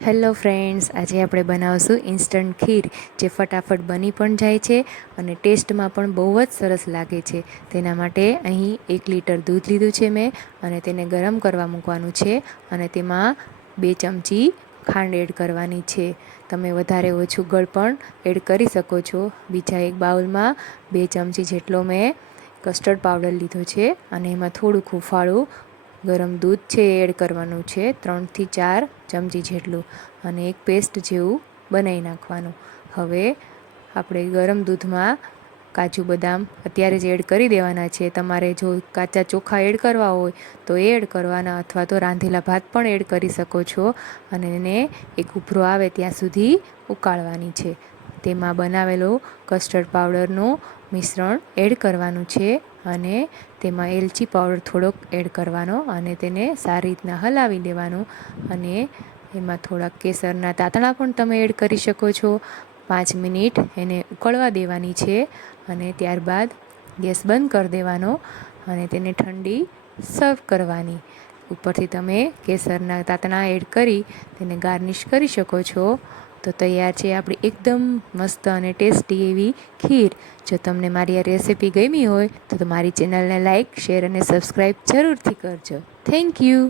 Hello friends, આજે આપણે બનાવશું ઇન્સ્ટન્ટ ખીર, જે ફટાફટ બની પણ જાય છે અને ટેસ્ટમાં પણ બહુ જ સરસ લાગે છે. તેના માટે અહીં 1 લીટર દૂધ લીધું છે મેં, અને તેને ગરમ કરવા મૂકવાનું છે, અને તેમાં 2 ચમચી ખાંડ એડ કરવાની છે. તમે વધારે ઓછું ગળ પણ એડ કરી શકો છો. બીજા એક બાઉલમાં 2 ચમચી જેટલો મેં કસ્ટર્ડ પાવડર લીધો છે, અને એમાં થોડુંક હુંફાળું ગરમ દૂધ છે એ એડ કરવાનું છે, 3 થી 4 ચમચી જેટલું, અને એક પેસ્ટ જેવું બનાવી નાખવાનું. હવે આપણે ગરમ દૂધમાં કાજુ બદામ અત્યારે જ એડ કરી દેવાના છે. તમારે જો કાચા ચોખા એડ કરવા હોય તો એ એડ કરવાના, અથવા તો રાંધેલા ભાત પણ એડ કરી શકો છો, અને એને એક ઉભરો આવે ત્યાં સુધી ઉકાળવાની છે. તેમાં બનાવેલો કસ્ટર્ડ પાવડરનું મિશ્રણ એડ કરવાનું છે, અને તેમાં એલચી પાવડર થોડોક એડ કરવાનો, અને તેને સારી રીતના હલાવી દેવાનું. અને એમાં થોડાક કેસરના તાતણા પણ તમે એડ કરી શકો છો. 5 મિનિટ એને ઉકળવા દેવાની છે, અને ત્યારબાદ ગેસ બંધ કરી દેવાનો, અને તેને ઠંડી સર્વ કરવાની. ઉપરથી તમે કેસરના તાતણા એડ કરી તેને ગાર્નિશ કરી શકો છો. તો તૈયાર છે આપણી એકદમ મસ્ત અને ટેસ્ટી એવી ખીર. જો તમને મારી આ રેસિપી ગમી હોય તો મારી ચેનલને લાઇક, શેર અને સબસ્ક્રાઈબ જરૂરથી કરજો. Thank you.